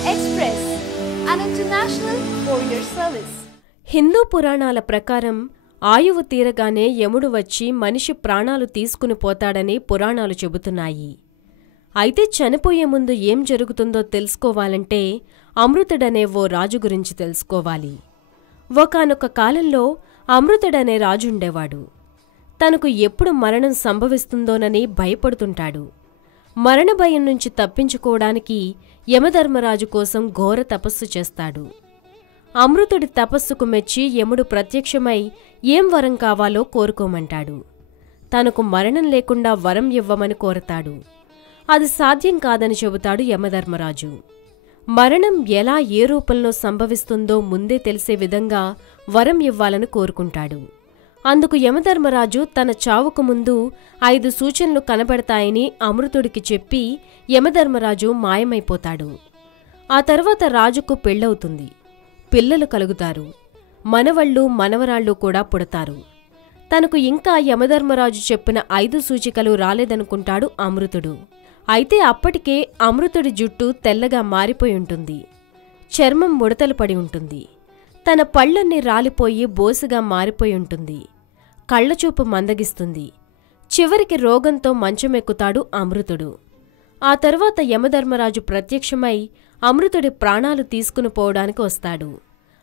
Express, an international courier service. Hindu పురాణాల ప్రకారం ఆయువు తీరగానే యముడు వచ్చి మనిషి ప్రాణాలు తీసుకుని పోతాడని పురాణాలు చెబుతున్నాయి. అయితే చనిపోయే ముందు ఏం జరుగుతుందో తెలుసుకోవాలంటే అమృతుడనే ఓ రాజు గురించి తెలుసుకోవాలి. ఒకానొక కాలంలో అమృతుడనే రాజుండేవాడు. తనకు ఎప్పుడు మరణం సంభవిస్తుందోనని భయపడుతుంటాడు. మరణ భయం నుంచి తప్పించుకోవడానికి యమధర్మరాజు కోసం ఘోర తపస్సు చేస్తాడు. అమృతుడి తపస్సుకు మెచ్చి యముడు ప్రత్యక్షమై ఏం వరం కావాలో కోరుకోమంటాడు. తనకు మరణం లేకుండా వరం ఇవ్వమని కోరతాడు. అది సాధ్యం కాదని చెబుతాడు యమధర్మరాజు. మరణం ఎలా ఏ రూపంలో సంభవిస్తుందో ముందే తెలిసే విధంగా వరం ఇవ్వాలని కోరుకుంటాడు. అందుకు యమధర్మరాజు తన చావుకు ముందు 5 సూచనలు కనబడతాయని అమృతుడికి చెప్పి యమధర్మరాజు మాయమైపోతాడు. ఆ తర్వాత రాజుకు పెళ్ళవుతుంది. పిల్లలు కలుగుతారు. మనవళ్ళు మనవరాళ్ళు కూడా పుడతారు. తనకు ఇంకా యమధర్మరాజు చెప్పిన 5 సూచికలు రాలేదనుకుంటాడు అమృతుడు. అయితే అప్పటికే అమృతుడి జుట్టు తెల్లగా మారిపోయుంటుంది. చర్మం ముడతలు పడి ఉంటుంది. తన పళ్ళన్నీ రాలిపోయి బోసుగా మారిపోయుంటుంది. కళ్లచూపు మందగిస్తుంది. చివరికి రోగంతో మంచమెక్కుతాడు అమృతుడు. ఆ తరువాత యమధర్మరాజు ప్రత్యక్షమై అమృతుడి ప్రాణాలు తీసుకుని పోవడానికి వస్తాడు.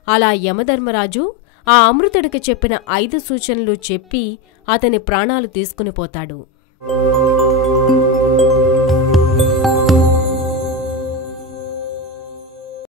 అలా యమధర్మరాజు ఆ అమృతుడికి చెప్పిన 5 సూచనలు చెప్పి అతని ప్రాణాలు తీసుకుని పోతాడు.